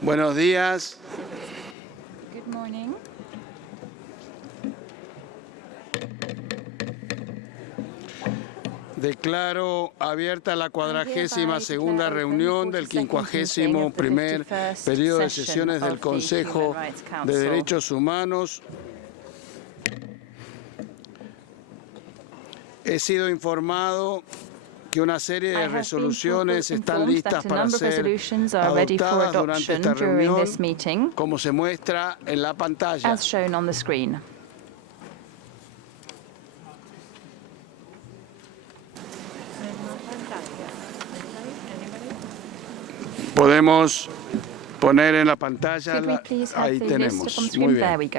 Buenos días. Good morning. Declaro abierta la 42ª reunión del 51º periodo de sesiones del Consejo de Derechos Humanos. He sido informado que una serie de resoluciones están listas para ser adoptadas durante esta reunión, como se muestra en la pantalla. Podemos poner en la pantalla, ahí tenemos. Muy bien.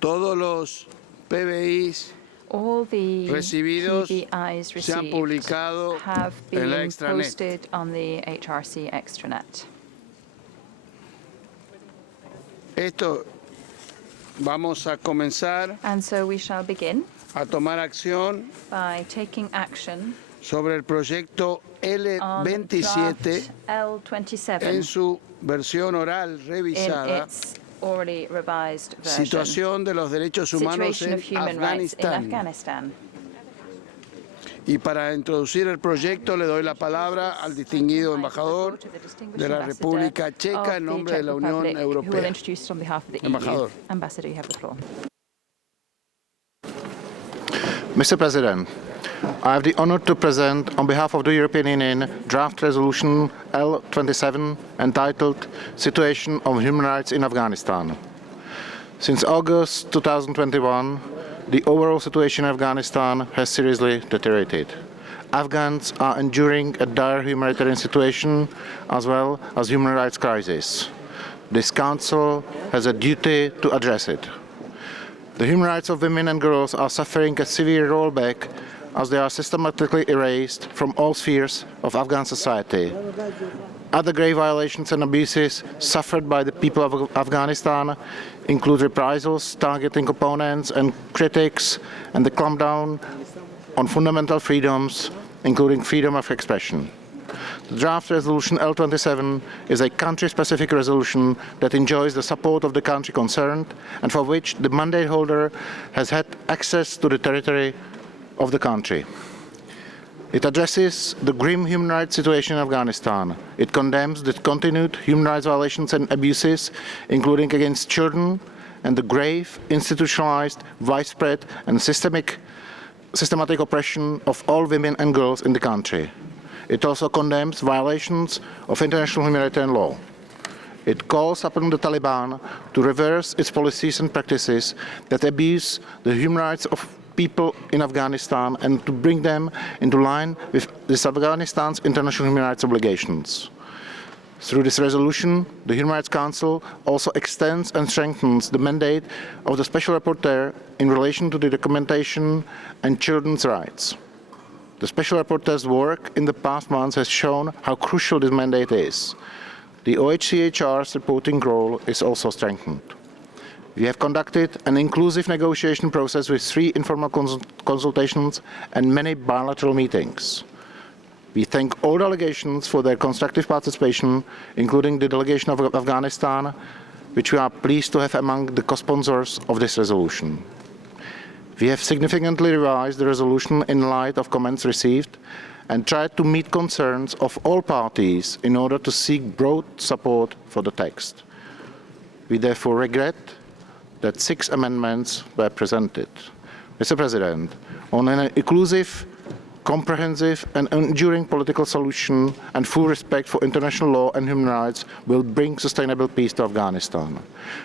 Todos los PBIs recibidos se han publicado en la extranet. Esto vamos a comenzar a tomar acción sobre el proyecto L27 en su versión oral revisada, situación de los derechos humanos en Afganistán. Y para introducir el proyecto le doy la palabra al distinguido embajador de la República Checa en nombre de la Unión Europea. Embajador. Mr. President, I have the honor to present, on behalf of the European Union, draft resolution L27 entitled Situation of Human Rights in Afghanistan. Since August 2021, the overall situation in Afghanistan has seriously deteriorated. Afghans are enduring a dire humanitarian situation as well as human rights crisis. This Council has a duty to address it. The human rights of women and girls are suffering a severe rollback as they are systematically erased from all spheres of Afghan society. Other grave violations and abuses suffered by the people of Afghanistan include reprisals targeting opponents and critics and the clampdown on fundamental freedoms, including freedom of expression. The draft resolution L27 is a country-specific resolution that enjoys the support of the country concerned and for which the mandate holder has had access to the territory of the country. It addresses the grim human rights situation in Afghanistan. It condemns the continued human rights violations and abuses, including against children, and the grave, institutionalized, widespread, and systematic oppression of all women and girls in the country. It also condemns violations of international humanitarian law. It calls upon the Taliban to reverse its policies and practices that abuse the human rights of people in Afghanistan and to bring them into line with Afghanistan's international human rights obligations. Through this resolution, the Human Rights Council also extends and strengthens the mandate of the Special Rapporteur in relation to the documentation and children's rights. The Special Rapporteur's work in the past months has shown how crucial this mandate is. The OHCHR's reporting role is also strengthened. We have conducted an inclusive negotiation process with 3 informal consultations and many bilateral meetings. We thank all delegations for their constructive participation, including the delegation of Afghanistan, which we are pleased to have among the co-sponsors of this resolution. We have significantly revised the resolution in light of comments received and tried to meet concerns of all parties in order to seek broad support for the text. We therefore regret that 6 amendments were presented. Mr. President, on an inclusive, comprehensive and enduring political solution and full respect for international law and human rights will bring sustainable peace to Afghanistan.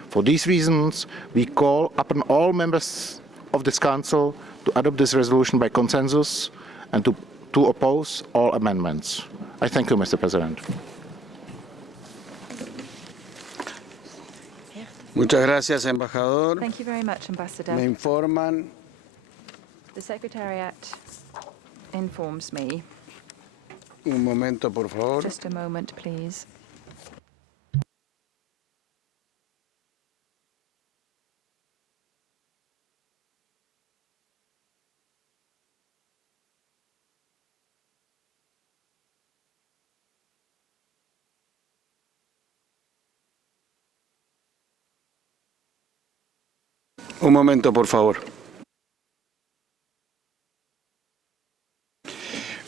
For these reasons, we call upon all members of this Council to adopt this resolution by consensus and to oppose all amendments. I thank you, Mr. President. Muchas gracias, embajador. Thank you very much, Ambassador. Me informan The Secretariat informs me. un momento, por favor. Just a moment, please. Un momento, por favor.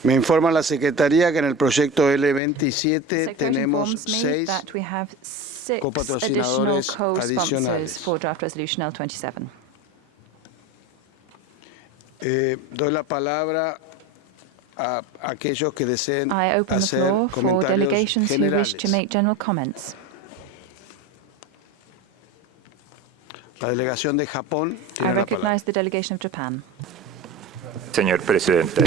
Me informa la Secretaría que en el proyecto L27 tenemos 6 that we have 6 additional copatrocinadores co-sponsors adicionales. for draft resolution L27. Doy la palabra a aquellos que deseen I open the hacer floor for comentarios delegations who wish to generales. make general comments. La delegación de Japón I tiene la palabra. recognize the delegation of Japan. Señor Presidente,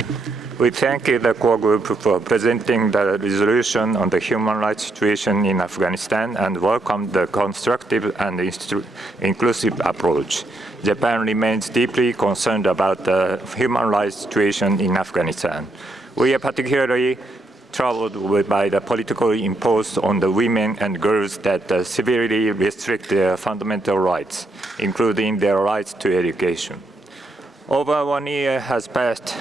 we thank the core group for presenting the resolution on the human rights situation in Afghanistan and welcome the constructive and inclusive approach. Japan remains deeply concerned about the human rights situation in Afghanistan. We are particularly troubled by the political imposed on the women and girls that severely restrict their fundamental rights, including their rights to education. Over 1 year has passed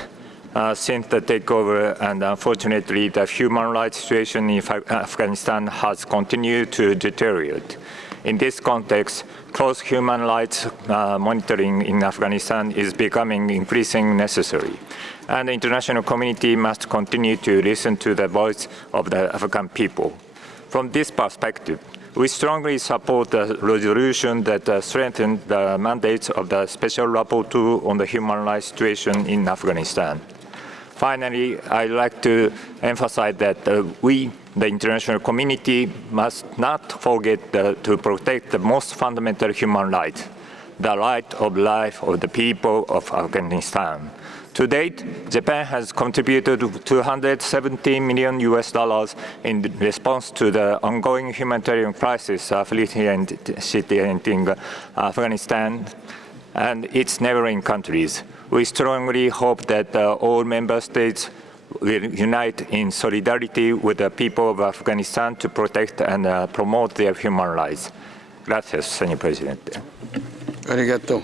since the takeover, and unfortunately, the human rights situation in Afghanistan has continued to deteriorate. In this context, close human rights monitoring in Afghanistan is becoming increasingly necessary, and the international community must continue to listen to the voice of the Afghan people. From this perspective, we strongly support the resolution that strengthens the mandates of the Special Rapporteur on the human rights situation in Afghanistan. Finally, I'd like to emphasize that we, the international community, must not forget to protect the most fundamental human right, the right of life of the people of Afghanistan. To date, Japan has contributed $270 million in response to the ongoing humanitarian crisis afflicting Afghanistan and its neighboring countries. We strongly hope that all member states will unite in solidarity with the people of Afghanistan to protect and promote their human rights. Gracias, señor presidente. Arigato.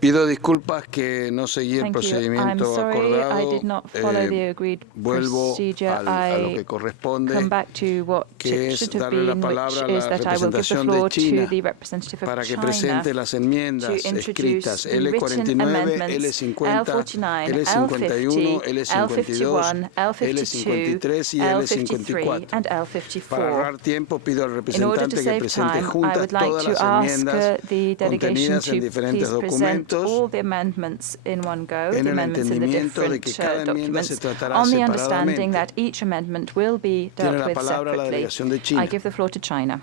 Pido disculpas que no seguí el Thank you. I'm procedimiento sorry I acordado. did not follow the agreed Vuelvo procedure. a lo que I corresponde, come back to what que it es should have darle la been, palabra which a is la that I will give the representación floor de China to the representative of para que China presente las enmiendas to introduce escritas the written L49, amendments L50, L49, L51, L50, L52, L51, L52, L53 y L53, L54. and Para L54. ahorrar tiempo, pido al In order to representante que save presente time, I juntas would like todas to las ask enmiendas the delegation contenidas en to diferentes please present documentos all the amendments in one go, en the el amendments in the entendimiento de que different cada enmienda se documents, tratará on the understanding separadamente. that each amendment will be Tiene dealt la with palabra la separately. delegación de China. I give the floor to China.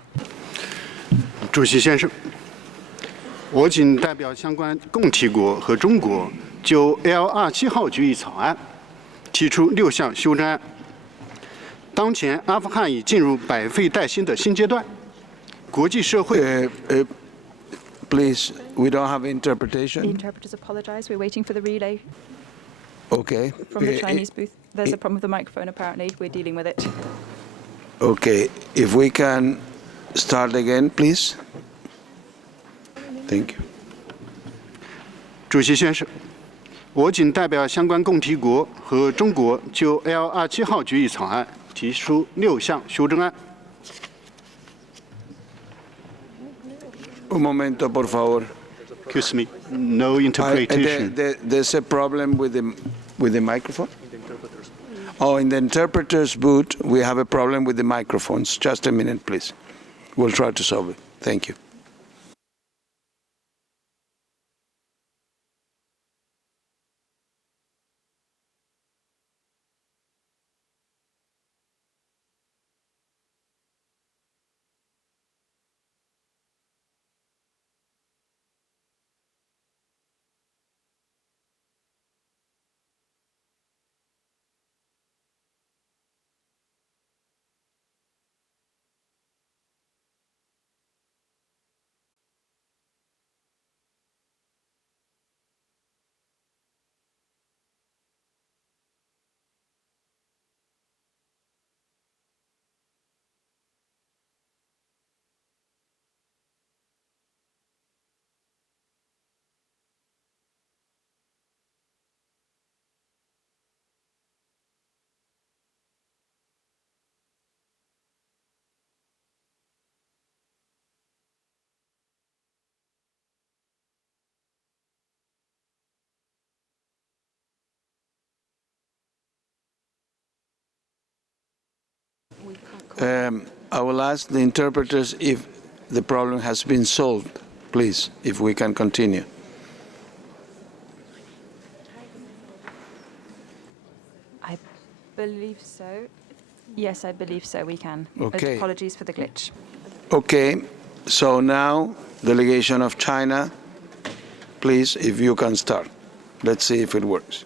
主席先生，我谨代表相关共提国和中国就 L27号决议草案提出6项修正案。当前，阿富汗已进入百废待兴的新阶段，国际社会。Please, we don't have The interpretation. interpreters apologize. We're waiting for the relay Okay. from the Chinese booth. There's a problem with the microphone, apparently. We're dealing with it. Okay. If we can start again, please. Thank you. 主席先生，我谨代表相关共提国和中国就 L27号决议草案提出6项修正案。 Un momento, por favor. Excuse me, no interpretation. There's a problem with the microphone? Oh, in the interpreter's booth, we have a problem with the microphones. Just a minute, please. We'll try to solve it. Thank you. I will ask the interpreters if the problem has been solved, please, if we can continue. I believe so. Yes, I believe so. We can. Okay. Apologies for the glitch. Okay, so now, delegation of China, please, if you can start. Let's see if it works.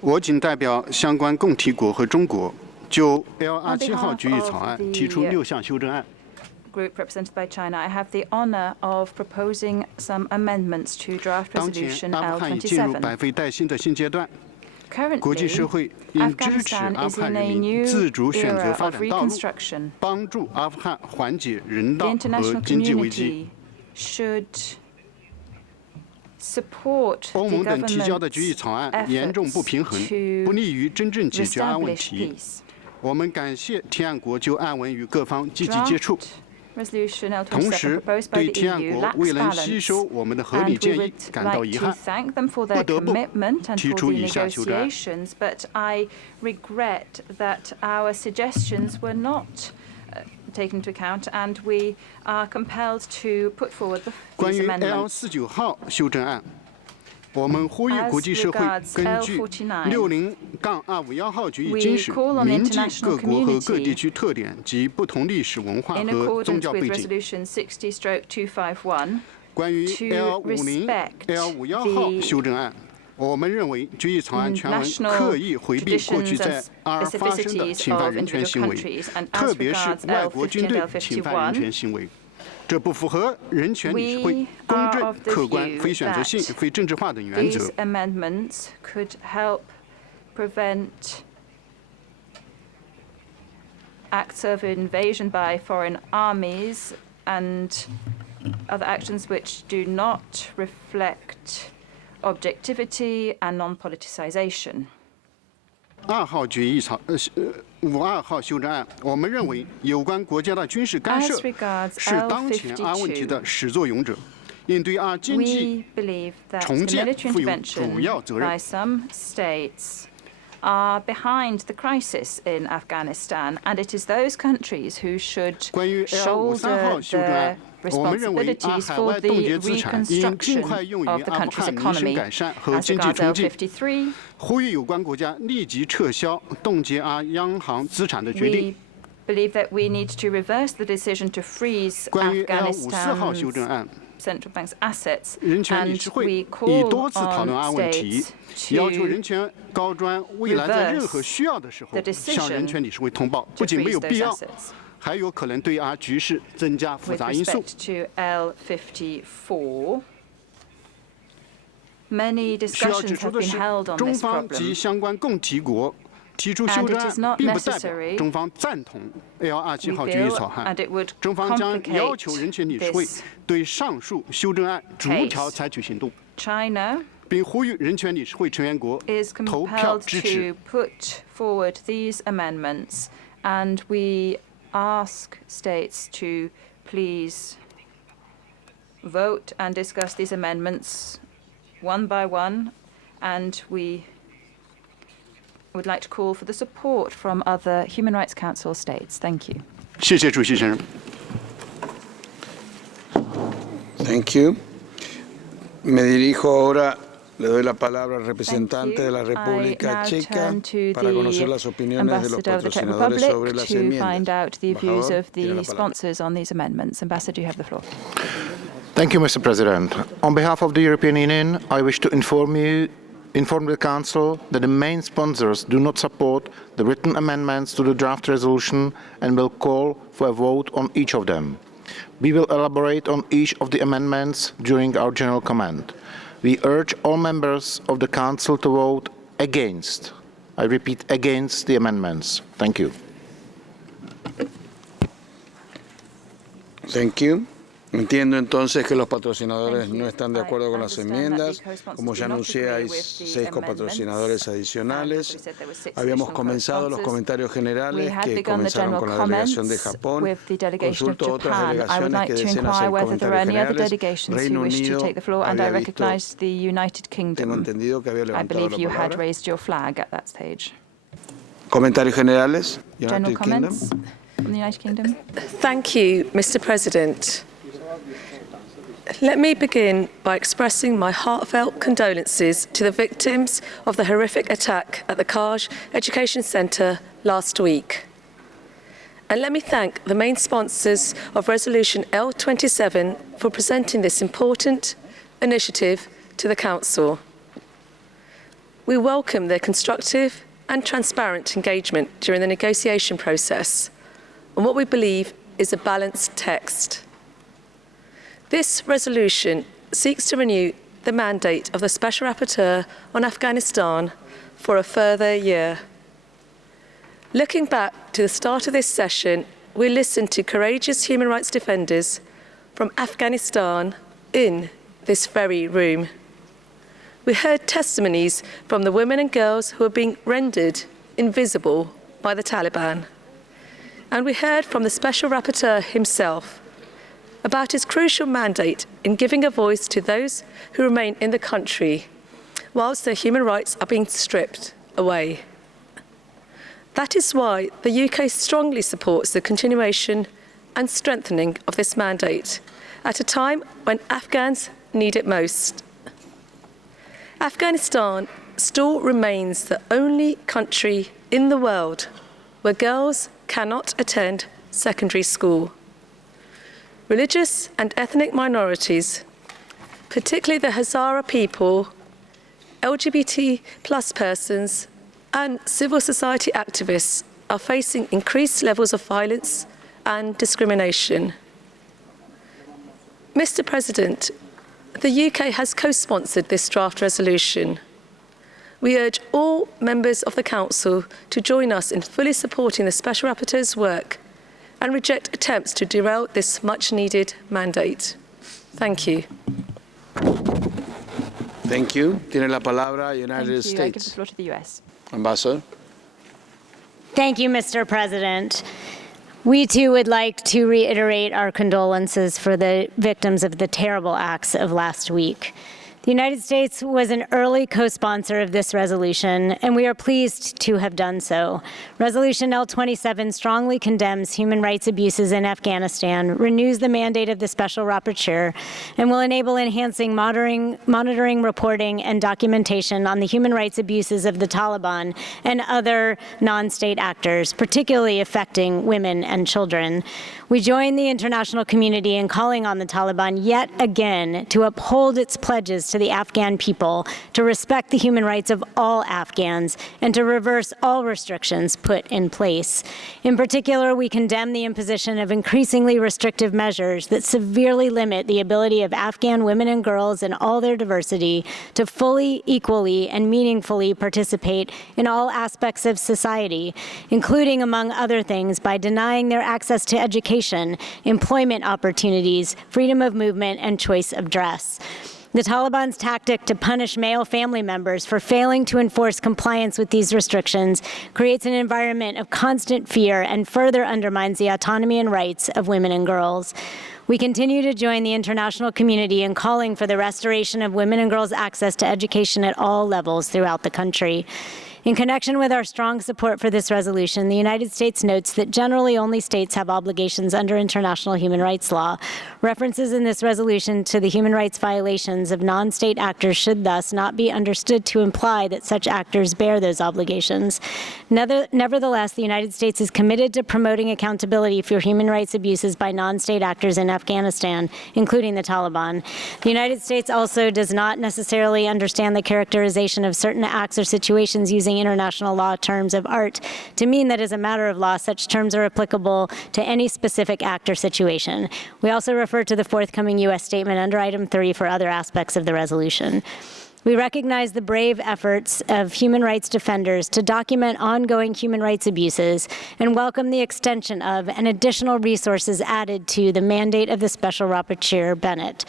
我谨代表相关共提国和中国，就 LR7 号决议草案提出6项修正案。 Group represented by China, I have the honor of proposing some amendments to draft 当前， resolution 阿富汗已进入 L27. 百废待兴的新阶段。 国际社 Currently, 会应支持 Afghanistan 阿 is 富汗 in 人 a 民 new 自主选择 era 发 of 展道路， reconstruction. 帮助阿富汗缓解人 The 道和 international 经济危机。 community should support 欧 the 盟等提交的决议 government's 草案严重不平衡， efforts 不 to 利于真正解决阿问 establish 题。 peace. 我们感谢提案国就案文与各方积极接触， Draft resolution 同 L27 时 proposed by 对 the 提案 EU 国 lacks 未能吸 balance, 收我们的合理 and we 建议 would 感到 like 遗 to 憾。 thank them for their 不得不 commitment and 提 for 出 the 以下修正案。 negotiations, but I regret that our suggestions were not taken into account, and we are compelled to put forward 关 these 于 amendments. L49号修正案，我们呼吁 As 国际社会 regards 根据 L49 60-251号决议 we 精神 call on， 铭记 international 各国和各 community 地区特点及不同历史文化 In 和宗 accordance 教 with 背景。 resolution 60/251, 关于 to L50、 respect L51号 the 修正案，我们认为决议草案全文 national 刻意回避过去 traditions 在 and 阿发生的 specificities 侵犯 of 人权 individual 行为， countries, and 特 as 别是 regards 外国军 L50 队 and 侵犯人 L51, 权行为，这不符合人权理事会 we 公 are 正、 of the 客观、 view 非选择性、 that 非政治化等原 these 则。 amendments could help prevent acts of invasion by foreign armies and other actions which do not reflect objectivity and non-politicization. 2号决议52号修正案，我们认为有关国家的军事干涉 As regards 是当前阿问题的 L52, 始作俑者，应对阿经济 we believe that 重 the 建 military 负有 intervention 主要责任。 by some states are behind the crisis in Afghanistan, and it is those countries who should 关于 L53 shoulder 号修正 the 案，我们认为阿 responsibilities 海 for 外冻 the 结资产应尽 reconstruction 快用于 of the 阿富 country's 汗民生 economy. 改善和 As 经济 regards 重建， L53, 呼吁有关国家立即撤销冻结阿央行资产的决定 we。believe that we need to reverse the decision to freeze 关于 L54 号修正 Afghanistan's 案， central bank's assets, 人权理 and 事会 we 已 call 多次讨论阿 on 问题， states 要求 to 人权高专未来在任何 reverse 需要的时候 the decision 向人权理事会通报， to 不仅没 freeze 有 those 必要， assets. 还有可能对阿局势增加复 With 杂因素。 respect to L54, many 需要指 discussions 出 have 的 been 是， held on 中 this 方及 problem. 相关共提国提出修 And 正 it 案 is，not 并不代表 necessary. 中方赞同 L27 号 We 决议 feel, 草案 and。it would 中方将要求人权理事会 complicate this 对上述修正案逐 case. 条采取行动， China 并呼吁人权理事会成员国 is 投票 compelled 支持 to。put forward these amendments, and we ask states to please vote and discuss these amendments one by one, and we would like to call for the support from other Human Rights Council states. Thank you. 谢谢主席先生。 Thank you. Me dirijo ahora, le doy la palabra al representante de la I República now Checa turn to para conocer the las opiniones de los Ambassador of the Czech patrocinadores sobre Republic las to find enmiendas. out the views Embajador, of tiene la the palabra. sponsors on these amendments. Ambassador, you have the floor. Thank you, Mr. President. On behalf of the European Union, I wish to inform the Council that the main sponsors do not support the written amendments to the draft resolution and will call for a vote on each of them. We will elaborate on each of the amendments during our general comment. We urge all members of the Council to vote against. I repeat, against the amendments. Thank you. Thank you. Entiendo entonces que los patrocinadores Thank you. no están de acuerdo con I las understand that the enmiendas. co-sponsors Como ya do not anuncié, hay agree with the 6 copatrocinadores amendments. adicionales. And we said there were 6 Habíamos additional comenzado los co-sponsors. comentarios generales We had que begun the comenzaron general con la delegación de comments Japón. with the delegation of Consulto otras Japan. I would delegaciones like que to deseen inquire hacer whether there are any other comentarios generales. delegations who Reino wish to Unido take the floor, and I había visto, recognize the United tengo Kingdom. entendido que había I levantado believe la you had palabra. raised your flag at that stage. Comentarios generales. General United Kingdom. comments from the United Kingdom. Thank you, Mr. President. Let me begin by expressing my heartfelt condolences to the victims of the horrific attack at the Kaj Education Centre last week. And let me thank the main sponsors of Resolution L27 for presenting this important initiative to the Council. We welcome their constructive and transparent engagement during the negotiation process on what we believe is a balanced text. This resolution seeks to renew the mandate of the Special Rapporteur on Afghanistan for a further year. Looking back to the start of this session, we listened to courageous human rights defenders from Afghanistan in this very room. We heard testimonies from the women and girls who are being rendered invisible by the Taliban. And we heard from the Special Rapporteur himself about his crucial mandate in giving a voice to those who remain in the country whilst their human rights are being stripped away. That is why the UK strongly supports the continuation and strengthening of this mandate at a time when Afghans need it most. Afghanistan still remains the only country in the world where girls cannot attend secondary school. Religious and ethnic minorities, particularly the Hazara people, LGBT+ persons, and civil society activists are facing increased levels of violence and discrimination. Mr. President, the UK has co-sponsored this draft resolution. We urge all members of the Council to join us in fully supporting the Special Rapporteur's work and reject attempts to derail this much-needed mandate. Thank you. Thank you. Tiene la palabra United Thank you. I give the States. floor to the US. Ambassador. Thank you, Mr. President. We too would like to reiterate our condolences for the victims of the terrible acts of last week. The United States was an early co-sponsor of this resolution, and we are pleased to have done so. Resolution L27 strongly condemns human rights abuses in Afghanistan, renews the mandate of the Special Rapporteur, and will enable enhancing monitoring, reporting, and documentation on the human rights abuses of the Taliban and other non-state actors, particularly affecting women and children. We join the international community in calling on the Taliban yet again to uphold its pledges to the Afghan people, to respect the human rights of all Afghans, and to reverse all restrictions put in place. In particular, we condemn the imposition of increasingly restrictive measures that severely limit the ability of Afghan women and girls in all their diversity to fully, equally, and meaningfully participate in all aspects of society, including, among other things, by denying their access to education, employment opportunities, freedom of movement, and choice of dress. The Taliban's tactic to punish male family members for failing to enforce compliance with these restrictions creates an environment of constant fear and further undermines the autonomy and rights of women and girls. We continue to join the international community in calling for the restoration of women and girls' access to education at all levels throughout the country. In connection with our strong support for this resolution, the United States notes that generally only states have obligations under international human rights law. References in this resolution to the human rights violations of non-state actors should thus not be understood to imply that such actors bear those obligations. Nevertheless, the United States is committed to promoting accountability for human rights abuses by non-state actors in Afghanistan, including the Taliban. The United States also does not necessarily understand the characterization of certain acts or situations using international law terms of art to mean that as a matter of law, such terms are applicable to any specific act or situation. We also refer to the forthcoming U.S. statement under Item 3 for other aspects of the resolution. We recognize the brave efforts of human rights defenders to document ongoing human rights abuses and welcome the extension of and additional resources added to the mandate of the Special Rapporteur Bennett.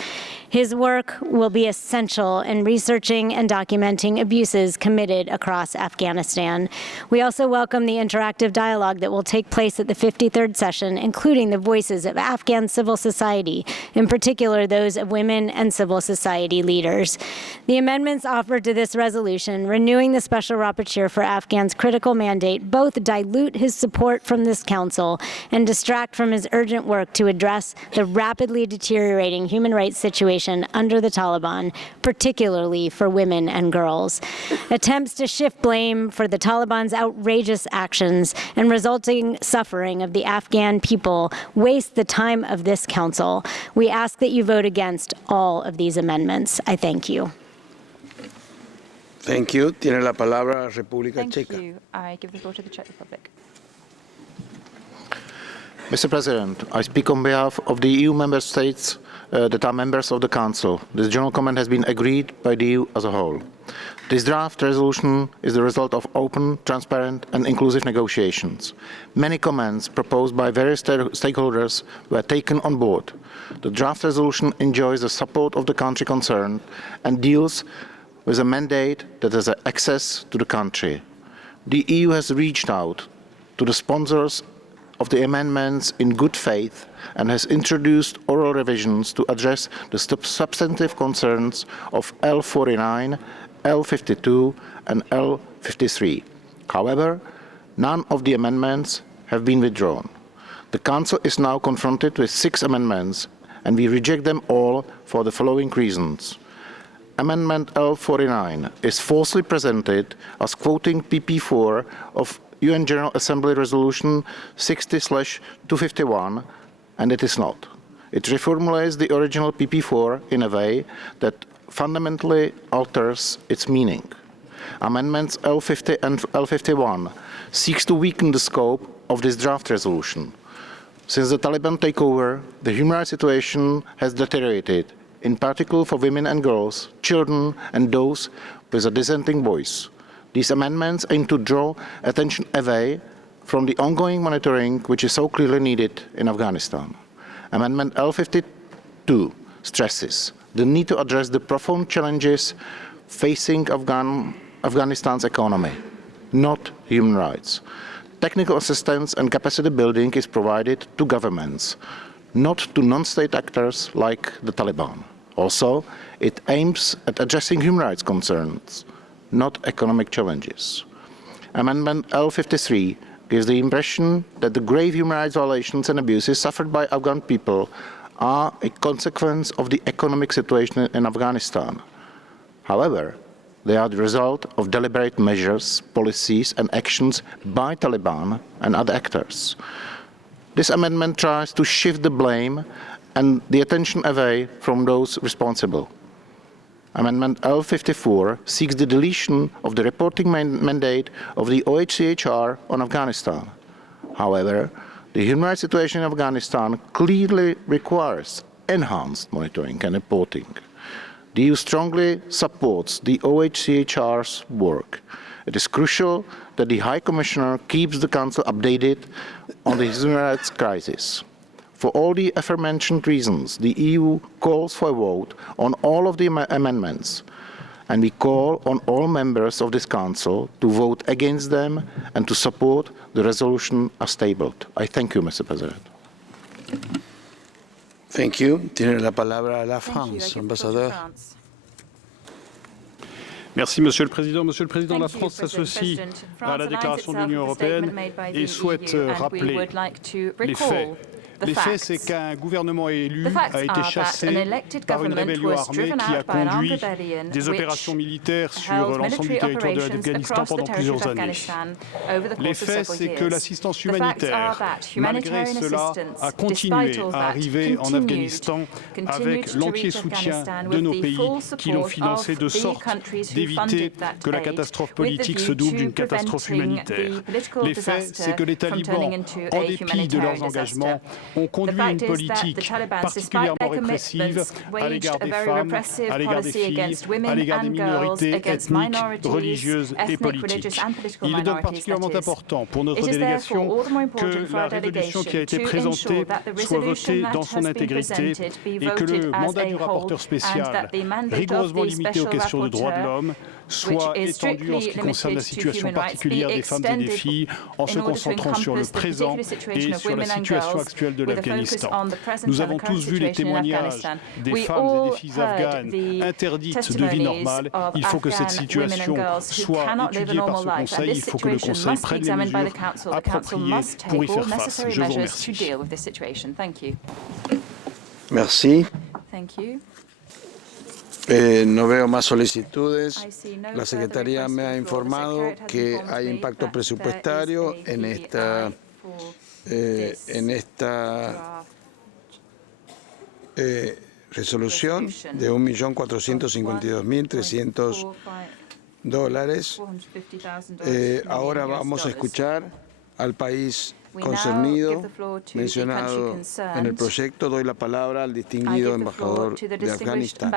His work will be essential in researching and documenting abuses committed across Afghanistan. We also welcome the interactive dialogue that will take place at the 53rd session, including the voices of Afghan civil society, in particular those of women and civil society leaders. The amendments offered to this resolution, renewing the Special Rapporteur for Afghan's critical mandate, both dilute his support from this Council and distract from his urgent work to address the rapidly deteriorating human rights situation under the Taliban, particularly for women and girls. Attempts to shift blame for the Taliban's outrageous actions and resulting suffering of the Afghan people waste the time of this Council. We ask that you vote against all of these amendments. I thank you. Thank you. Tiene la palabra República Checa. Thank you. I give the floor to the Czech Republic. Mr. President, I speak on behalf of the EU member states that are members of the Council. This general comment has been agreed by the EU as a whole. This draft resolution is the result of open, transparent and inclusive negotiations. Many comments proposed by various stakeholders were taken on board. The draft resolution enjoys the support of the country concerned and deals with a mandate that has access to the country. The EU has reached out to the sponsors of the amendments in good faith and has introduced oral revisions to address the substantive concerns of L49, L52 and L53. However, none of the amendments have been withdrawn. The Council is now confronted with 6 amendments and we reject them all for the following reasons. Amendment L49 is falsely presented as quoting PP4 of UN General Assembly Resolution 60/251, and it is not. It reformulates the original PP4 in a way that fundamentally alters its meaning. Amendments L50 and L51 seeks to weaken the scope of this draft resolution. Since the Taliban takeover, the human rights situation has deteriorated, in particular for women and girls, children and those with a dissenting voice. These amendments aim to draw attention away from the ongoing monitoring which is so clearly needed in Afghanistan. Amendment L52 stresses the need to address the profound challenges facing Afghanistan's economy, not human rights. Technical assistance and capacity building is provided to governments, not to non-state actors like the Taliban. Also, it aims at addressing human rights concerns, not economic challenges. Amendment L53 gives the impression that the grave human rights violations and abuses suffered by Afghan people are a consequence of the economic situation in Afghanistan. However, they are the result of deliberate measures, policies and actions by Taliban and other actors. This amendment tries to shift the blame and the attention away from those responsible. Amendment L54 seeks the deletion of the reporting mandate of the OHCHR on Afghanistan. However, the human rights situation in Afghanistan clearly requires enhanced monitoring and reporting. The EU strongly supports the OHCHR's work. It is crucial that the High Commissioner keeps the Council updated on the human rights crisis. For all the aforementioned reasons, the EU calls for a vote on all of the amendments, and we call on all members of this Council to vote against them and to support the resolution as tabled. I thank you, Mr. President. Thank you. Tiene la palabra la France, ambassadeur. Merci, Monsieur le Président. Monsieur le Président, la France s'associe à la déclaration de l'Union européenne et souhaite rappeler les faits. Les faits, c'est qu'un gouvernement élu a été chassé par une rébellion armée qui a conduit des opérations militaires sur l'ensemble du territoire de l'Afghanistan pendant plusieurs années. Les faits, c'est que l'assistance humanitaire, malgré cela, a continué à arriver en Afghanistan avec l'entier soutien de nos pays qui l'ont financé de sorte d'éviter que la catastrophe politique se double d'une catastrophe humanitaire. Les faits, c'est que les talibans, en dépit de leurs engagements, ont conduit une fact is that the politique Taliban, despite particulièrement their répressive commitments, à waged l'égard a des very femmes, repressive à l'égard des policy filles, against à women l'égard des and girls, minorités against ethniques, minorities, religieuses et ethnic, politiques. religious and political Il est donc minorities, particulièrement that is. important pour notre It is délégation therefore all the more que important for la our résolution qui a été delegation to présentée ensure that the soit resolution votée that dans son has been intégrité presented be et que voted le as mandat a du whole, rapporteur and spécial, that the mandate of rigoureusement the limité aux special questions de droits de rapporteur, l'homme, soit which is étendu en ce qui strictly concerne la limited to situation human rights, particulière be des femmes et des extended filles, en se in order to concentrant sur le encompass the présent particular situation et of sur la women and situation girls, actuelle de with a focus l'Afghanistan. on the present Nous and avons the current tous vu les situation in témoignages Afghanistan. des We femmes et all des filles heard afghanes the interdites de vie testimonies normale. of Il faut que cette Afghan women and situation girls who soit cannot live a étudiée par normal ce life, and Conseil. Il this faut que le situation Conseil must be prenne les examined by the mesures Council. The Council appropriées must pour y take all faire face. necessary Je vous measures to remercie. deal with this situation. Thank you. Merci. Thank you. No veo más solicitudes. I see no La further Secretaría requests me ha for the floor. The informado Secretariat has que informed hay me impacto that presupuestario there is a en esta, PI for en esta resolución de $1.452.300. Ahora vamos a escuchar al país concernido mencionado en el proyecto. Doy la palabra al distinguido embajador de Afganistán.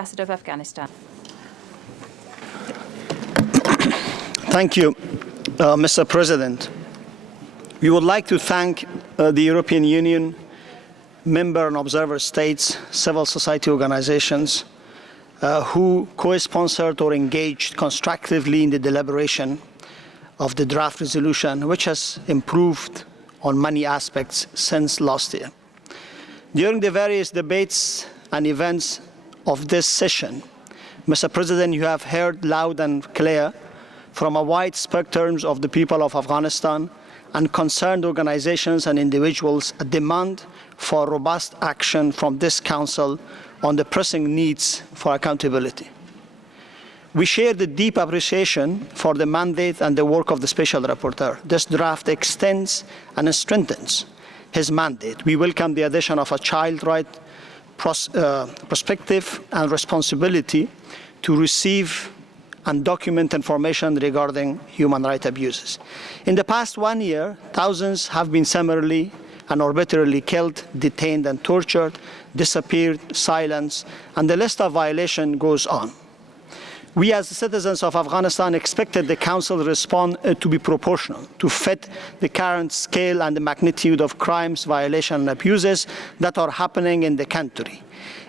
Thank you, Mr. President. We would like to thank the European Union, member and observer states, civil society organizations who co-sponsored or engaged constructively in the deliberation of the draft resolution, which has improved on many aspects since last year. During the various debates and events of this session, Mr. President, you have heard loud and clear from a wide spectrum of the people of Afghanistan and concerned organizations and individuals a demand for robust action from this Council on the pressing needs for accountability. We share the deep appreciation for the mandate and the work of the Special Rapporteur. This draft extends and strengthens his mandate. We welcome the addition of a child right perspective and responsibility to receive and document information regarding human rights abuses. In the past 1 year, thousands have been summarily and arbitrarily killed, detained and tortured, disappeared, silenced, and the list of violations goes on. We as citizens of Afghanistan expected the Council response to be proportional, to fit the current scale and the magnitude of crimes, violations and abuses that are happening in the country.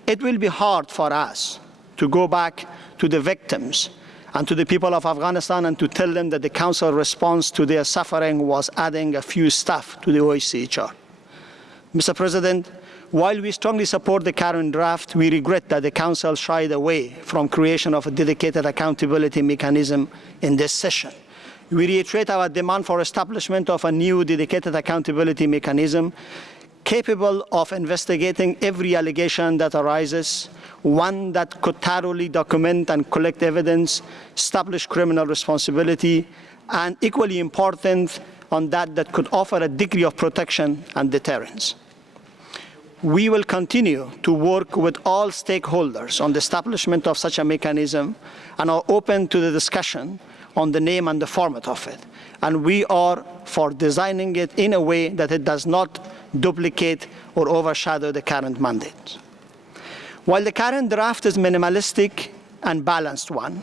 It will be hard for us to go back to the victims and to the people of Afghanistan and to tell them that the Council response to their suffering was adding a few staff to the OHCHR. Mr. President, while we strongly support the current draft, we regret that the Council shied away from creation of a dedicated accountability mechanism in this session. We reiterate our demand for establishment of a new dedicated accountability mechanism capable of investigating every allegation that arises, one that could thoroughly document and collect evidence, establish criminal responsibility, and equally important on that could offer a degree of protection and deterrence. We will continue to work with all stakeholders on the establishment of such a mechanism and are open to the discussion on the name and the format of it. And we are for designing it in a way that it does not duplicate or overshadow the current mandate. While the current draft is minimalistic and balanced one,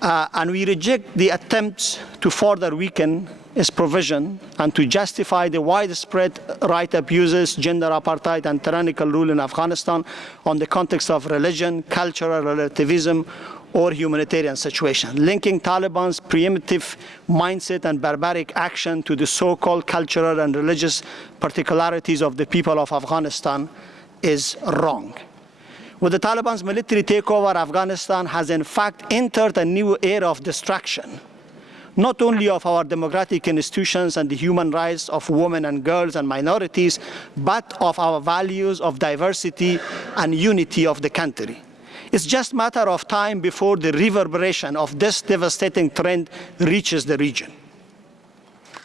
and we reject the attempts to further weaken its provision and to justify the widespread right abuses, gender apartheid and tyrannical rule in Afghanistan on the context of religion, cultural relativism, or humanitarian situation, linking Taliban's primitive mindset and barbaric action to the so-called cultural and religious particularities of the people of Afghanistan is wrong. With the Taliban's military takeover, Afghanistan has in fact entered a new era of destruction, not only of our democratic institutions and the human rights of women and girls and minorities, but of our values of diversity and unity of the country. It's just a matter of time before the reverberation of this devastating trend reaches the region.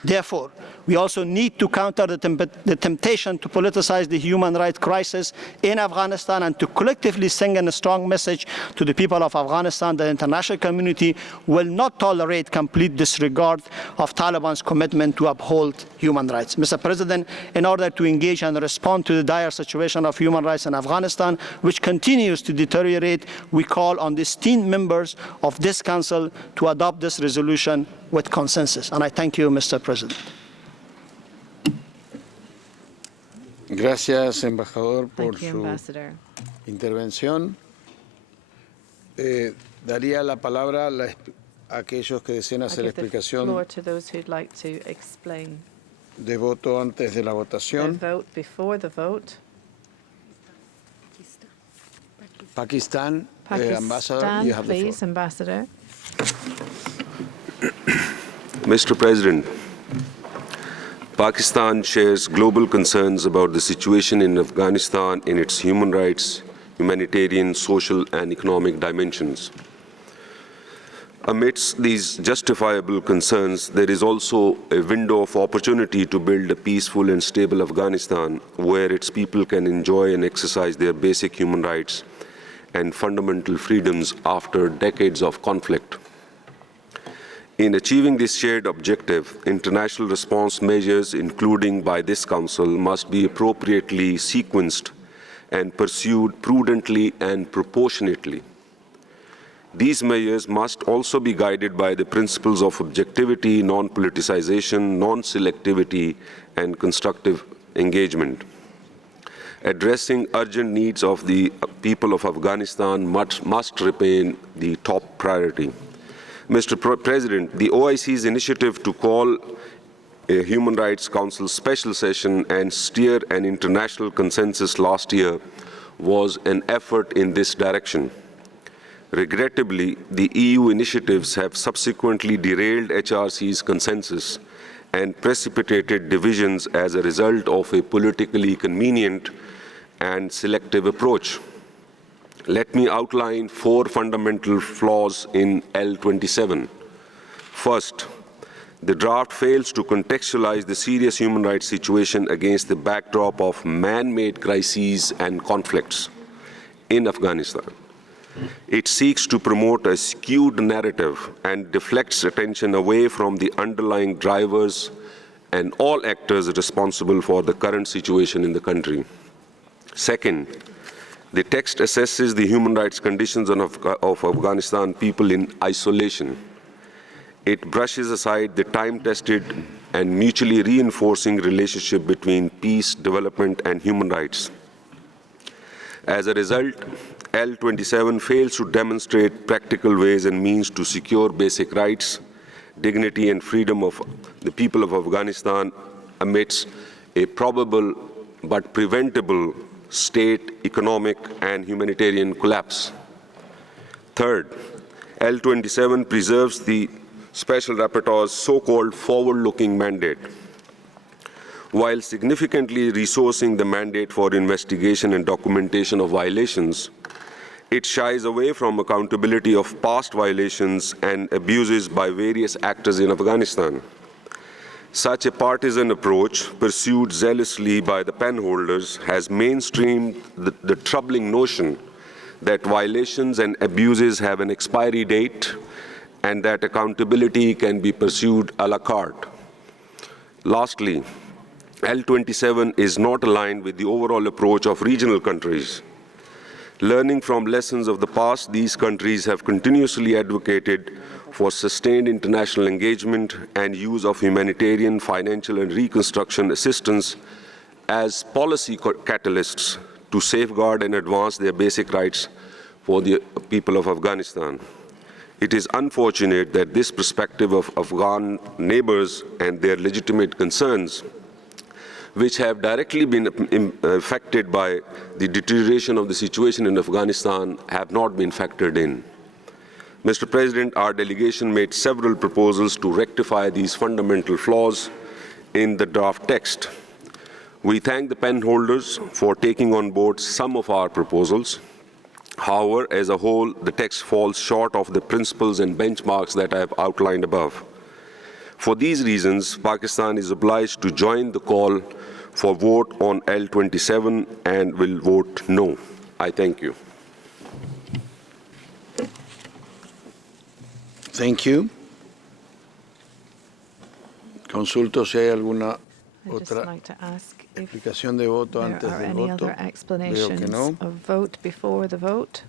Therefore, We also need to counter the temptation to politicize the human rights crisis in Afghanistan and to collectively send a strong message to the people of Afghanistan that the international community will not tolerate complete disregard of Taliban's commitment to uphold human rights. Mr. President, in order to engage and respond to the dire situation of human rights in Afghanistan, which continues to deteriorate, we call on the esteemed members of this Council to adopt this resolution with consensus. And I thank you, Mr. President. Gracias, embajador, por Thank you, su Ambassador. intervención. Daría la palabra a aquellos que deseen I hacer give the explicación floor to those who'd like to explain de voto antes de la their votación. vote before the vote. Pakistan, Ambassador, you Pakistan, have the floor. please, Ambassador. Mr. President, Pakistan shares global concerns about the situation in Afghanistan in its human rights, humanitarian, social, and economic dimensions. Amidst these justifiable concerns, there is also a window of opportunity to build a peaceful and stable Afghanistan where its people can enjoy and exercise their basic human rights and fundamental freedoms after decades of conflict. In achieving this shared objective, international response measures, including by this Council, must be appropriately sequenced and pursued prudently and proportionately. These measures must also be guided by the principles of objectivity, non-politicization, non-selectivity, and constructive engagement. Addressing urgent needs of the people of Afghanistan must remain the top priority. Mr. President, the OIC's initiative to call a Human Rights Council special session and steer an international consensus last year was an effort in this direction. Regrettably, the EU initiatives have subsequently derailed HRC's consensus and precipitated divisions as a result of a politically convenient and selective approach. Let me outline 4 fundamental flaws in L27. First, the draft fails to contextualize the serious human rights situation against the backdrop of man-made crises and conflicts in Afghanistan. It seeks to promote a skewed narrative and deflects attention away from the underlying drivers and all actors responsible for the current situation in the country. Second, the text assesses the human rights conditions of Afghanistan people in isolation. It brushes aside the time-tested and mutually reinforcing relationship between peace, development, and human rights. As a result, L27 fails to demonstrate practical ways and means to secure basic rights, dignity, and freedom of the people of Afghanistan amidst a probable but preventable state, economic, and humanitarian collapse. Third, L27 preserves the Special Rapporteur's so-called forward-looking mandate, while significantly resourcing the mandate for investigation and documentation of violations. It shies away from accountability of past violations and abuses by various actors in Afghanistan. Such a partisan approach, pursued zealously by the penholders, has mainstreamed the troubling notion that violations and abuses have an expiry date and that accountability can be pursued a la carte. Lastly, L27 is not aligned with the overall approach of regional countries. Learning from lessons of the past, these countries have continuously advocated for sustained international engagement and use of humanitarian, financial, and reconstruction assistance as policy catalysts to safeguard and advance their basic rights for the people of Afghanistan. It is unfortunate that this perspective of Afghan neighbors and their legitimate concerns, which have directly been affected by the deterioration of the situation in Afghanistan, have not been factored in. Mr. President, our delegation made several proposals to rectify these fundamental flaws in the draft text. We thank the penholders for taking on board some of our proposals. However, as a whole, the text falls short of the principles and benchmarks that I have outlined above. For these reasons, Pakistan is obliged to join the call for vote on L27 and will vote no. I thank you. Thank you. Consulto si hay alguna I'd just otra like to ask if explicación de voto there antes are del any voto. other Veo explanations que no. of vote before the vote.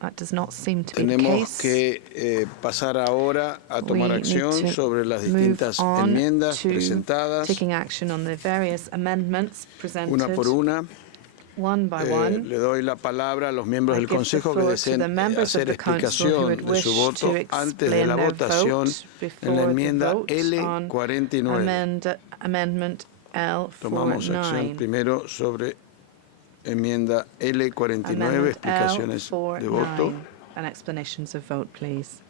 That does not seem to be the Tenemos case. que pasar ahora a tomar We need acción to sobre las move distintas on enmiendas to presentadas, taking action on the various amendments presented. una por una. One by one. Le doy la palabra a los miembros I del give the Consejo que floor to deseen the members of hacer the Council who would explicación de wish su voto to antes de explain la their votación vote en la before the enmienda vote on L49. amendment Tomamos acción L49. primero sobre enmienda L49, Amendment explicaciones de voto. L49 and explanations of vote, please.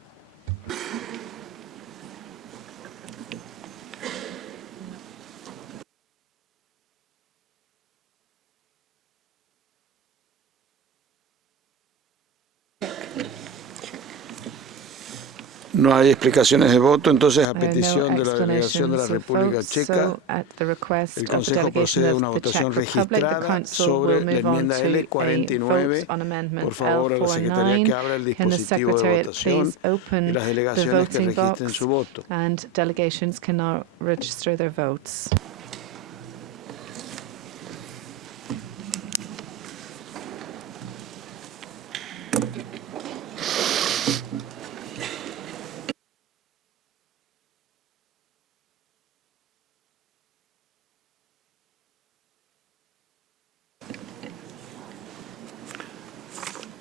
No hay explicaciones de voto, entonces a There are no petición de la delegación de la explanations of República vote, Checa, so at the request el of the Consejo delegation procede a of una the Czech votación Republic, the registrada Council sobre will la move on enmienda to a vote L49. on amendment Por favor, a la Secretaría que abra el L49. Can the dispositivo de Secretariat votación please y open las the delegaciones que voting registren box, su voto. and delegations can now register their votes.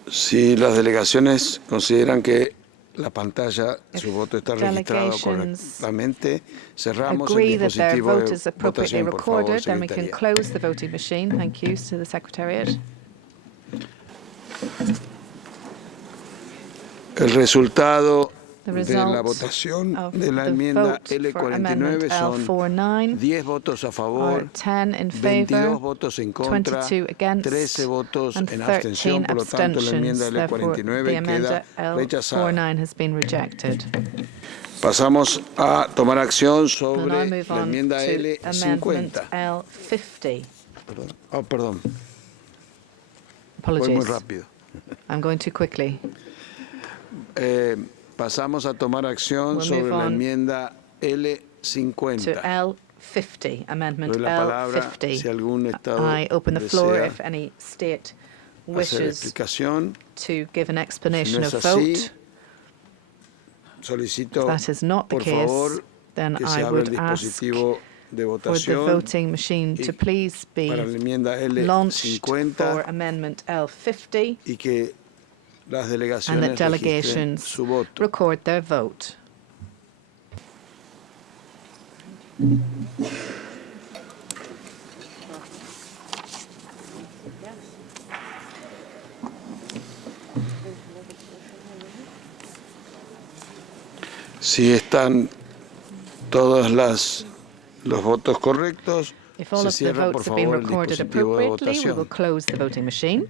Si las delegaciones consideran que la pantalla, su voto está registrado correctamente, cerramos el Agree that their dispositivo vote de is appropriately votación, por favor, recorded, then we can Secretaría. close the voting machine. Thank you to the Secretariat. El resultado The de la result votación of de la the enmienda vote for amendment L49 son L49 10 votos a are favor, 10 in 22 favor, votos en contra, 22 against, 13 votos and en 13 abstención. Por lo tanto, la enmienda abstentions. Therefore, the L49 amendment queda rechazada. L49 has been rejected. Pasamos a tomar acción We'll now sobre move la on enmienda to amendment L50. L50. Perdón. Voy muy Apologies. rápido. I'm going too quickly. Pasamos a tomar acción We'll sobre move la on enmienda To L50. L50, amendment Doy la palabra L50. si algún estado I open the floor desea if any state hacer wishes explicación. to give an Si no explanation es of así, vote. solicito, If that is not the por case, favor, then que se I abra el would ask dispositivo de for the votación voting machine to please be para la enmienda launched for L50 amendment L50 y que las and that delegaciones registren delegations su voto. record their vote. Si están todos los votos correctos, If all se of the cierra, por votes have been favor, el recorded dispositivo de appropriately, we will votación. close the voting machine.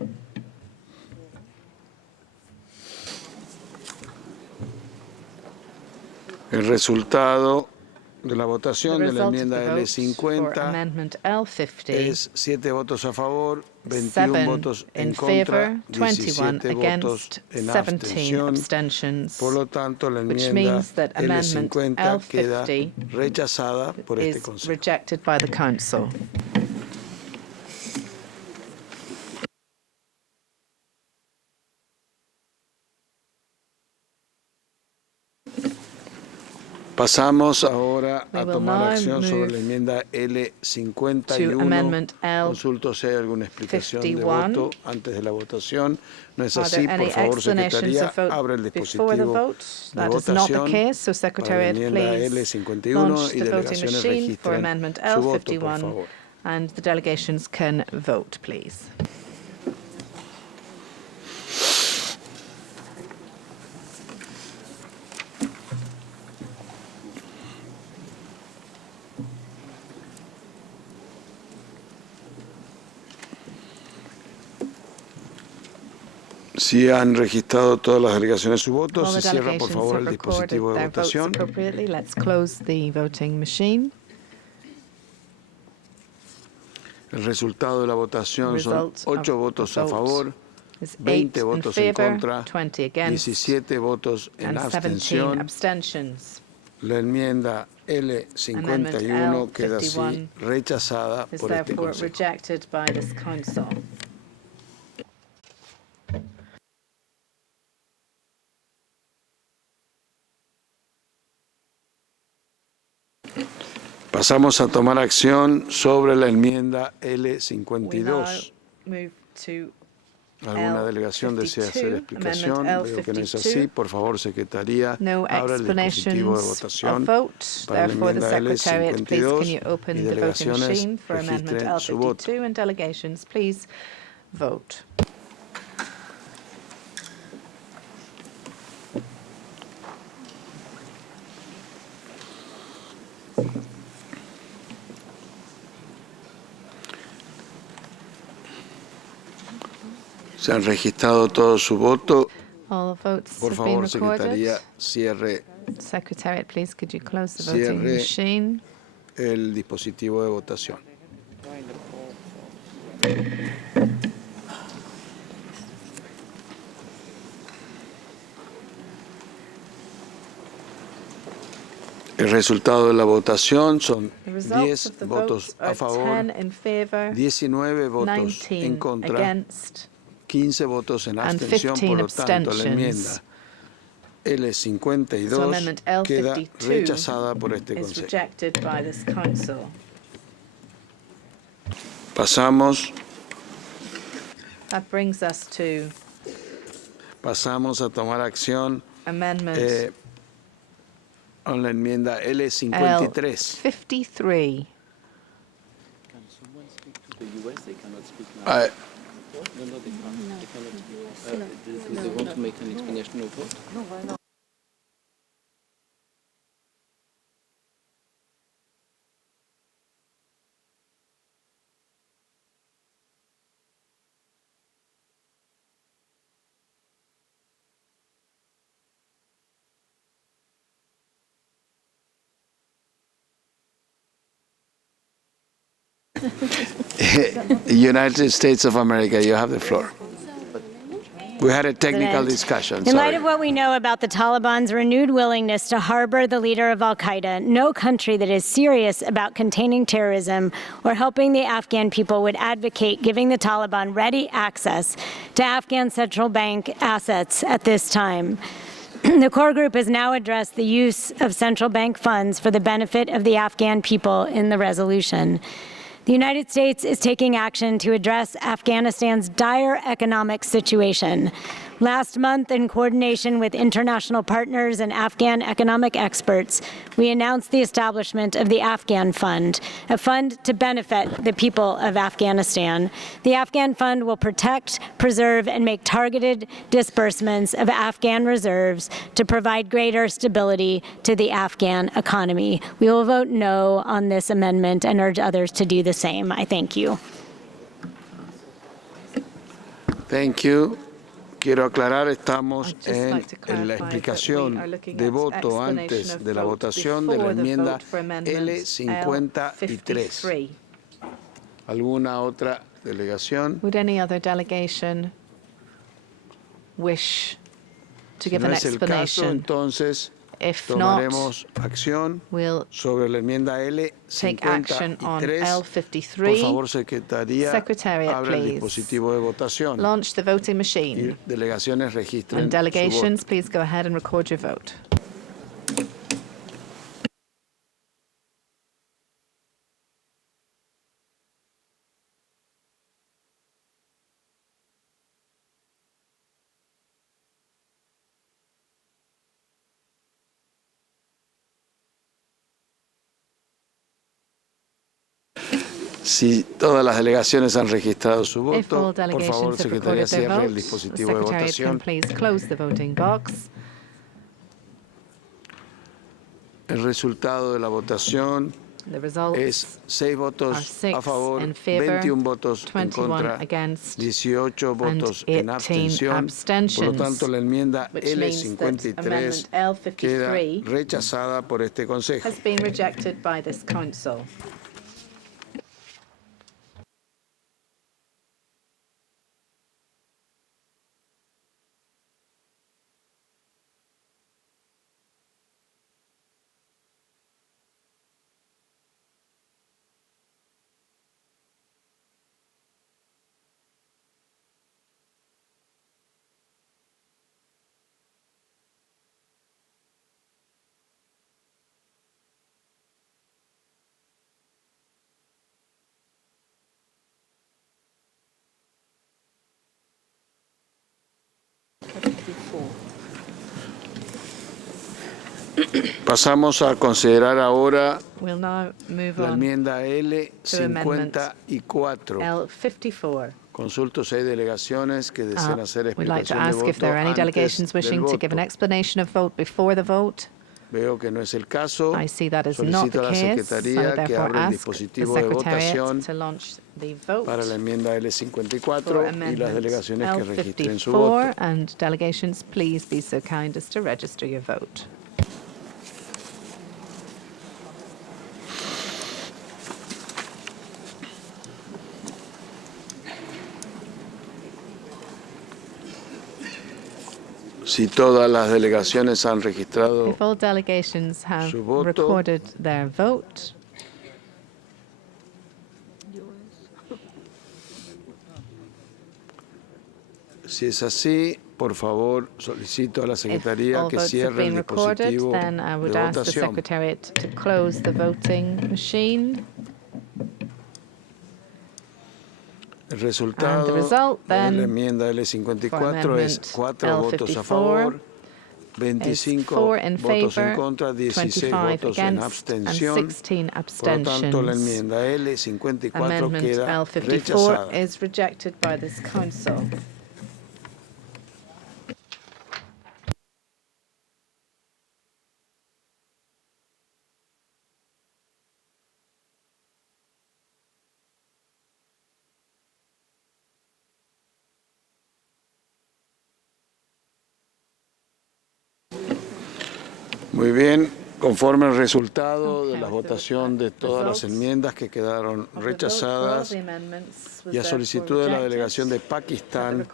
El resultado de la The votación de la result of enmienda the vote for L50 amendment L50 es 7 votos a favor, 21 7 votos en in contra, favor, 21 17 votos against, en 17 abstención. abstentions, Por lo tanto, la which enmienda means that amendment L50 queda L50 rechazada por este is Consejo. rejected by the Council. Pasamos ahora We a will tomar now acción sobre move la enmienda to L51. amendment Consulto si hay alguna explicación de 51. voto antes de la votación. No es Are así, there por any favor, explanations Secretaría, of vote abra el before the dispositivo vote? de That is not the votación case, so para la Secretariat, enmienda please L51 launch y the voting delegaciones machine for registren amendment su voto, por L51, favor. and the delegations can vote, please. Si han registrado todas las delegaciones su voto, All se the cierra por delegations favor have el dispositivo recorded de their votes votación. appropriately. Let's close the voting machine. El resultado de la votación son 8 votos a favor, Is 20 8 in votos en favor, contra, 20 against, 17 votos en and 17 abstención. abstentions. La enmienda L51 queda así L51 rechazada Is por este therefore Consejo. rejected by this council. Pasamos a tomar acción sobre la enmienda We now L52. move to ¿Alguna delegación desea hacer L52, explicación? Amendment Veo que no es así. L52. Por favor, Secretaría, No abra el dispositivo de explanations votación of vote. para la Therefore, the enmienda Secretariat, please can you L52 open y the voting delegaciones machine for Amendment registren su voto. L52 and delegations, please vote. Se han registrado todos su voto. All the votes Por have been favor, Secretaría, recorded. cierre Secretariat, please could you close the voting Cierre. machine? el dispositivo de votación. El resultado de la votación son The results 10 of the votos votes a are favor, 10 in favor, 19 votos en 19 contra, against, 15 votos en and abstención. 15 Por lo tanto, la enmienda abstentions. So L52 Amendment queda L52 rechazada por este is Consejo. rejected by this council. Pasamos That brings us to a tomar acción Amendment con la enmienda L53. L53. Ah, United States of America, you have the floor. We had a technical President, discussion. In light Sorry. of what we know about the Taliban's renewed willingness to harbor the leader of al-Qaeda, no country that is serious about containing terrorism or helping the Afghan people would advocate giving the Taliban ready access to Afghan central bank assets at this time. The core group has now addressed the use of central bank funds for the benefit of the Afghan people in the resolution. The United States is taking action to address Afghanistan's dire economic situation. Last month, in coordination with international partners and Afghan economic experts, we announced the establishment of the Afghan Fund, a fund to benefit the people of Afghanistan. The Afghan Fund will protect, preserve, and make targeted disbursements of Afghan reserves to provide greater stability to the Afghan economy. We will vote no on this amendment and urge others to do the same. I thank you. Thank you. Quiero aclarar, estamos I'd just en like to clarify la that we explicación are looking de at voto explanation antes of de la vote votación de la before the enmienda vote for amendment L53. L53. ¿Alguna otra delegación? Would any other delegation wish to Si give no an es el caso, explanation? entonces If not, tomaremos acción we'll sobre la enmienda take action on L53. Por L53. favor, Secretaría, Secretariat, abra el please. dispositivo de votación. Launch the voting Y machine. delegaciones registren And su voto. delegations, please go ahead and record your vote. Si todas las delegaciones han registrado su If all voto, por favor, delegations have Secretaría, recorded their cierre el vote, the dispositivo de Secretariat can votación. please close the voting box. El resultado de la votación The results es 6 votos are 6 a favor, in favor, 21 votos en 21 contra, against, 18 votos en 18 abstención. Por lo abstentions, tanto, la enmienda which means that L53 Amendment queda L53 rechazada por este Consejo. has been rejected by this Council. Pasamos a considerar ahora We'll now move la on enmienda to Amendment L54. L54. Consulto si hay delegaciones que desean hacer We'd like to explicación de ask if voto there are any antes delegations del wishing to give an voto. explanation of vote before the vote. Veo que no es el caso. I see that is not Solicito the a la case. I Secretaría que therefore abra el ask the dispositivo de Secretariat votación to launch the vote para la enmienda for L54 y las Amendment delegaciones que registren su voto. L54, and delegations, please be so kind as to register your vote. Si todas las delegaciones han registrado If all delegations have su voto. recorded their vote, Si es así, por favor, solicito a la if Secretaría all que votes have cierre el been recorded, dispositivo then I would de ask the votación. Secretariat to close the voting machine. El resultado And the result, de then, la enmienda for L54 es Amendment 4 votos a L54 favor, is 25 4 in votos en favor, contra, 16 25 votos en against, and abstención. 16 Por lo tanto, la abstentions. enmienda L54 Amendment queda L54 rechazada. is rejected by this Council. Muy bien, conforme al resultado de la votación de todas las enmiendas que quedaron rechazadas y a solicitud de la delegación de Pakistán,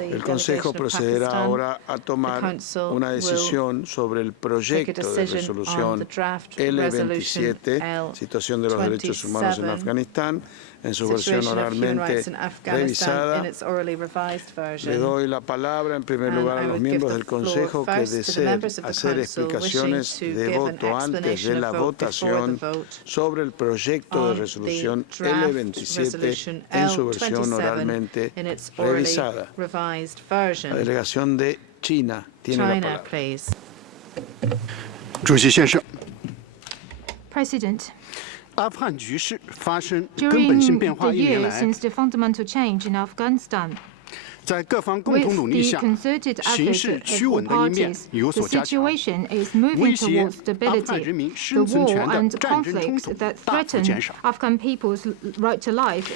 el Consejo procederá ahora a tomar una decisión sobre el proyecto de resolución L27, Situación de los Derechos Humanos en Afganistán, en su versión oralmente revisada. Le doy la palabra en primer lugar a los miembros del Consejo que deseen hacer explicaciones de voto antes de la votación sobre el proyecto de resolución L27 en su versión oralmente revisada. La delegación de China tiene la palabra. President, 阿富汗局势发生根 during 本性变化 the 1年 year 来， since the fundamental change in Afghanistan, 在各方共同 with 努力 the 下， concerted 形 efforts 势 of 趋 all 稳的一面 parties, 有 the 所加强， situation is moving 威胁 towards 阿富汗人 stability. 民 The 生存 war 权的 and 战争冲 conflicts 突 that 大幅 threaten 减少。 Afghan people's right to life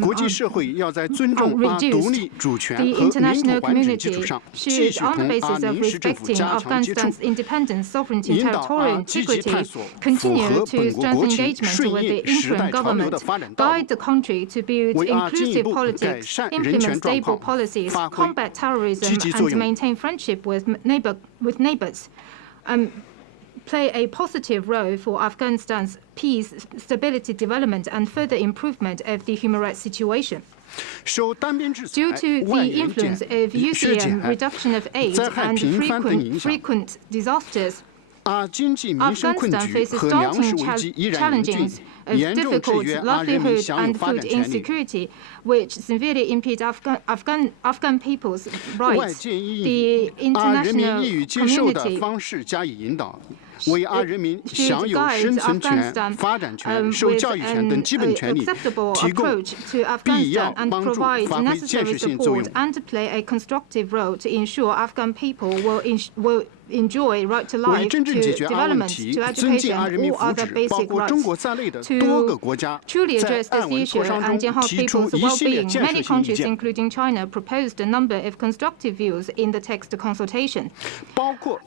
国际社会要在尊重阿 reduced. 独立、主权 The 和领 international 土完整基础 community 上，继 should, 续 on the 同阿 basis of 临时政府 respecting 加强接触， Afghanistan's independence, sovereignty, 引导 territorial 阿积极 integrity, 探索符 continue 合 to 本国 strengthen 国情、 engagement 顺 with 应 the 时 interim 代潮流的 government, 发展道路 guide， the country to build 为阿进一 inclusive 步改 politics, 善人 implement 权状 stable 况 policies, 发挥 combat terrorism, 积极作 and 用。 maintain friendship with neighbors. Play a positive role for Afghanistan's peace, stability, development, and further improvement of the human rights situation. 受单边制裁 Due to、外 the 援 influence 减 of 削减 reduction of aid 灾害 and 频繁等影响， frequent disasters, 阿经济民生困 Afghanistan 局 faces 和粮食 daunting 危机依然严峻， challenges of 严重制 difficult 约阿人民 livelihood 享有 and 发 food 展权利。 insecurity, which severely impede Afghan people's 外 rights. 界应 The 以阿人民 international 易于接受的 community 方式加以引导，为阿人民 should 享有 guide 生存权、 Afghanistan 发展权、受 with 教育权 an 等基本权利， acceptable 提供 approach to 必要 Afghanistan and 帮助， provide 发挥建 necessary 设性作 support 用。 and play a constructive role to ensure Afghan people enjoy right to life, to development, to education, all other basic rights. To truly address this issue and enhance people's well-being, many countries, including China, proposed a number of constructive views in the text consultation,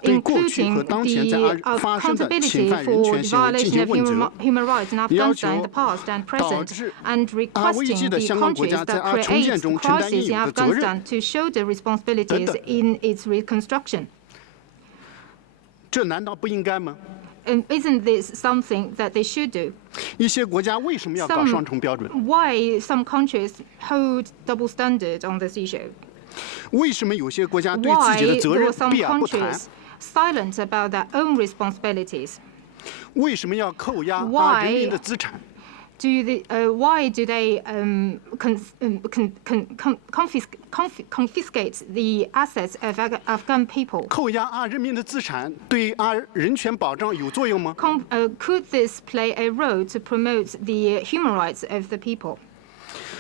including the accountability for the violation of human rights in Afghanistan in the past and present, and requesting the countries that create crises in Afghanistan to shoulder responsibilities in its reconstruction. 这难道不应该吗？ Isn't this something that they should do? 一些国家为什么要搞双重标准？ Why some countries hold double standard on this issue? 为什么有些国家对自己的 Why 责 were 任 some 避而不谈？ countries silent about their own responsibilities? 为什么要扣押人民的资产？ Why do they confiscate the assets of Afghan people? 扣押人民的资产对人权保障有作用吗？ Could this play a role to promote the human rights of the people?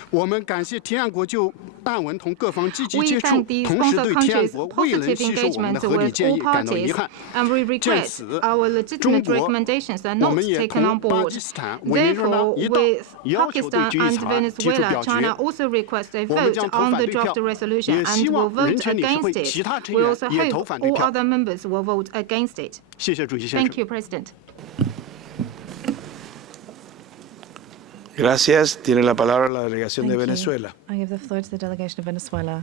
我们感谢提案国就案文同各方积极 We 接触， thank the 同时 sponsor 对提案 countries' 国未能 positive 吸收我们的 engagement 合理 with 建 all 议感到遗 parties, 憾。 and we 见 regret 此， our 中 legitimate 国 recommendations are 我 not 们也 taken on 同巴 board. 基斯坦、委内瑞拉 Therefore, 一道 with 要求对 Pakistan 决议 and 草案提出 Venezuela, 表 China 决。 also requests a 我们 vote 将投 on 反 the 对票， draft resolution 也 and 希 will 望人 vote 权理事会 against 其 it. 他成 We 员 also 也投 hope 反对 all 票。 other members will vote against it. 谢谢主席先生。 Thank you, President. Gracias. Tiene la palabra la delegación de Thank you. Venezuela. I give the floor to the delegation of Venezuela.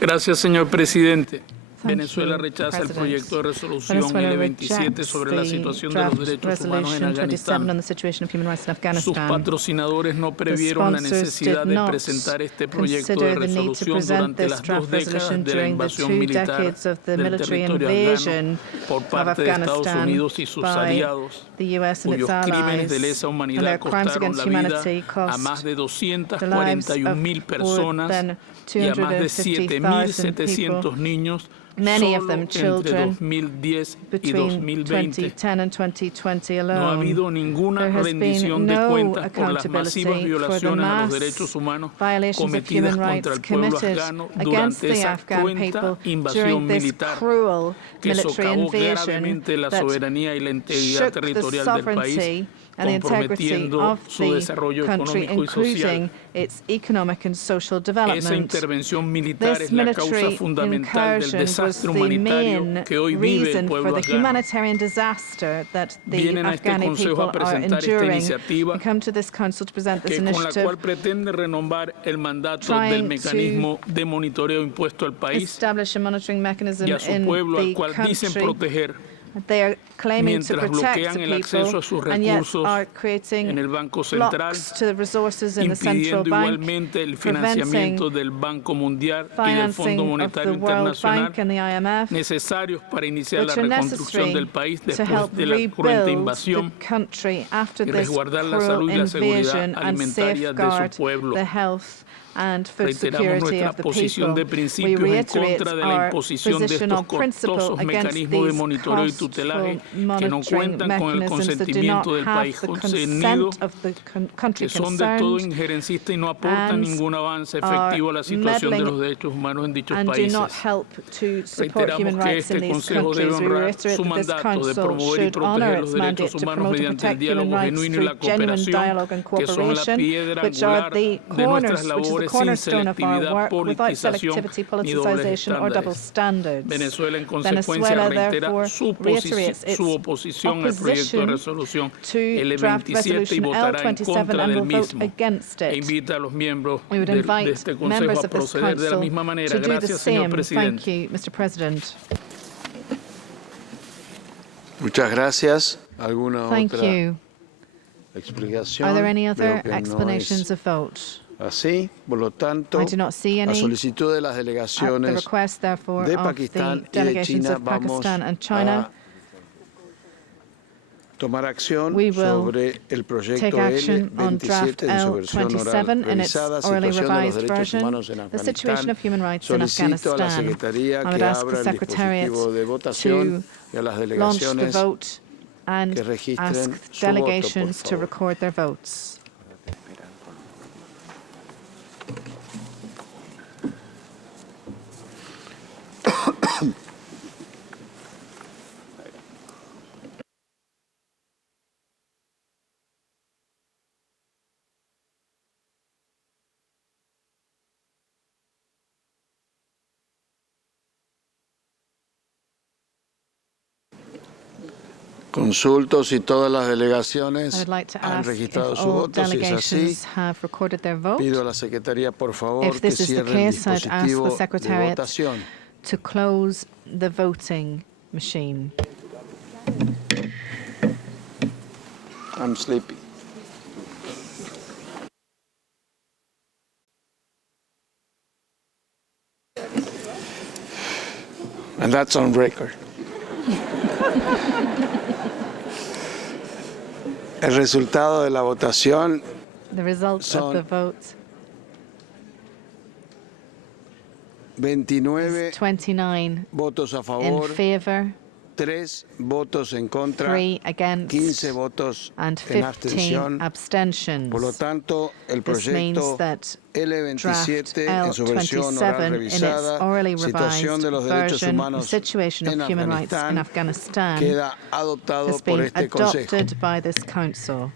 Gracias, señor presidente. Thank Venezuela you, rechaza el President. proyecto de resolución Venezuela L27 rejects sobre la the situación de los draft derechos humanos en resolution 27 on Afganistán. the situation of human rights in Sus Afghanistan. patrocinadores no previeron la sponsors necesidad did de not presentar este proyecto de consider the need to resolución present durante this las dos draft décadas resolution de la during the invasión 2 militar decades of the del military territorio invasion afgano por of parte de Estados Afghanistan Unidos y sus by aliados, the US and its cuyos crímenes allies, de lesa and humanidad their crimes costaron against la vida humanity a cost más de the lives of 241.000 more personas than y a más de 250,000 people, 7.700 niños many of solo them entre children, 2010 y between 2020. 2010 and 2020 No ha alone. habido ninguna There has rendición been de no cuentas por las masivas accountability for the violaciones a los mass derechos humanos violations of cometidas human contra rights el pueblo committed afgano against durante the esa Afghan cruenta people invasión during this militar cruel que military socavó invasion gravemente la that soberanía y la integridad shook the territorial del país, sovereignty and the integrity comprometiendo of su the desarrollo country, económico y social. including its economic and social Esa development. intervención militar This es la causa military fundamental del incursion was desastre the humanitario main que hoy vive el reason for pueblo the afgano. humanitarian disaster that the Vienen a este Afghani Consejo people a are presentar esta enduring. iniciativa We come to this council to present this con la initiative, cual pretende renovar el mandato trying del to mecanismo de monitoreo impuesto al país establish a monitoring mechanism y a su in pueblo al the cual dicen country. proteger, They are claiming to mientras protect bloquean the el acceso people a sus and yet recursos are creating en el Banco Central, blocks to the resources in the central impidiendo bank, igualmente el preventing financiamiento del Banco Mundial y del financing Fondo of Monetario the World Internacional Bank and the IMF, necesarios para iniciar la which are reconstrucción del país necessary to help después de la cruenta rebuild invasión the country after y this resguardar la cruel salud y la seguridad invasion and alimentaria de safeguard su pueblo. the health and food Reiteramos security nuestra of the posición people. de We principios en reiterate contra de la our imposición de position estos on principle costosos against mecanismos de these monitoreo y tutelaje costful que no monitoring cuentan con el mechanisms that do not consentimiento del have país the concernido, consent of the country que son de todo concerned injerencistas y no aportan and ningún avance efectivo a la situación de los derechos humanos en dichos and do not países. help to support human Reiteramos que rights in este these Consejo debe countries. We honrar reiterate su that this mandato de council promover y should honor proteger los its mandate derechos to humanos promote and mediante el protect human diálogo rights genuino y through la genuine cooperación, dialogue and que son la cooperation, piedra which are angular the de nuestras corners, which is the labores sin cornerstone of our selectividad, work without politización selectivity, ni dobles politicization or double estándares. standards. Venezuela, en consecuencia, Venezuela, reitera therefore, reiterates its su oposición al proyecto de resolución to draft L27 y resolution votará en L27 contra and del will vote mismo. against E it. invita a los miembros We would de invite este Consejo members a of this proceder de la council misma manera. to do the Gracias, señor same. presidente. Thank you, Mr. President. Muchas gracias. ¿Alguna Thank otra you. explicación? Are there any Veo other que no explanations es of vote? así. Por lo tanto, I do not see a any. solicitud de las At the delegaciones request, therefore, de of Pakistán the y de delegations China, of vamos Pakistan and a China, tomar acción we will sobre el proyecto take action on draft L27 en su versión oral L27 in its revisada, orally situación de los revised derechos version, humanos en the situation Afganistán. of human rights in Solicito a la Afghanistan. Secretaría I would que ask abra the el Secretariat dispositivo de votación y a las launch the delegaciones vote and que registren ask su voto, por delegations to favor. record their votes. Consulto si todas las I delegaciones would like to han ask if registrado su all voto. Si es así, delegations have recorded their vote. pido a la Secretaría, por favor, If que this is the cierre el case, I'd ask the dispositivo de Secretariat votación. to close the voting machine. I'm sleepy. And that's on record. El resultado de la votación The result of Son the vote 29 is 29 votos a in favor, favour, 3 votos en contra, 3 against, 15 votos and en 15 abstención. abstentions. Por lo tanto, el This means proyecto that L27 en su versión oral L27 in its revisada, orally situación de revised los derechos version, humanos situation en of human rights in Afganistán, Afghanistan, queda adoptado has por been este Consejo. adopted by this Council.